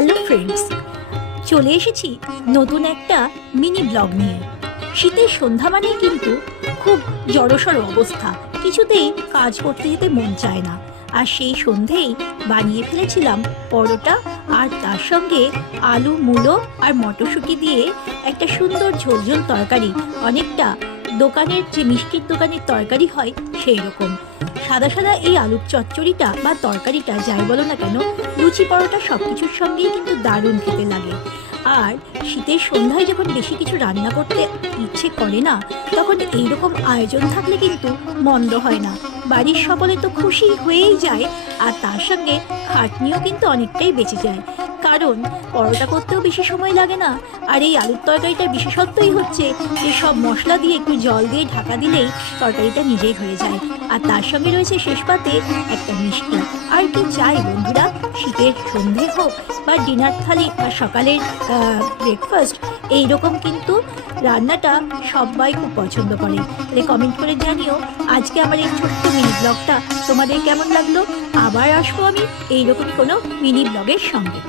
Hello friends, চলে এসেছি নতুন একটা মিনি ব্লগ নিয়ে। শীতের সন্ধ্যা মানেই কিন্তু খুব জড়সড় অবস্থা, কিছুতেই কাজ করতে যেতে মন চায় না। আর সেই সন্ধেই বানিয়ে ফেলেছিলাম পরোটা, আর তার সঙ্গে আলু, মূলো আর মটরশুঁটি দিয়ে একটা সুন্দর ঝোলঝোল তরকারি, অনেকটা দোকানের যে মিষ্টির দোকানের তরকারি হয় সেই রকম। সাদা সাদা এই আলুর চচ্চড়িটা বা তরকারিটা যাই বলো না কেন, লুচি পরোটা সব কিছুর সঙ্গেই কিন্তু দারুণ খেতে লাগে। আর শীতের সন্ধ্যায় যখন বেশি কিছু রান্না করতে ইচ্ছে করে না, তখন এইরকম আয়োজন থাকলে কিন্তু মন্দ হয় না। বাড়ির সকলে তো খুশি হয়েই যায়, আর তার সঙ্গে খাটনিও কিন্তু অনেকটাই বেঁচে যায়। কারণ পরোটা করতেও বেশি সময় লাগে না, আর এই আলুর তরকারিটার বিশেষত্বই হচ্ছে যে সব মশলা দিয়ে একটু জল দিয়ে ঢাকা দিলেই তরকারিটা নিজেই হয়ে যায়। আর তার সঙ্গে রয়েছে শেষ পাতে একটা মিষ্টি। আর কি চাই বন্ধুরা, শীতের সন্ধে হোক বা ডিনার থালি বা সকালের ব্রেকফাস্ট, এইরকম কিন্তু রান্নাটা সবাই খুব পছন্দ করে। তাহলে কমেন্ট করে জানিও আজকে আমার এই ছোট্ট মিনি ব্লগটা তোমাদের কেমন লাগলো। আবার আসবো আমি এইরকমই কোনো মিনি ব্লগের সঙ্গে।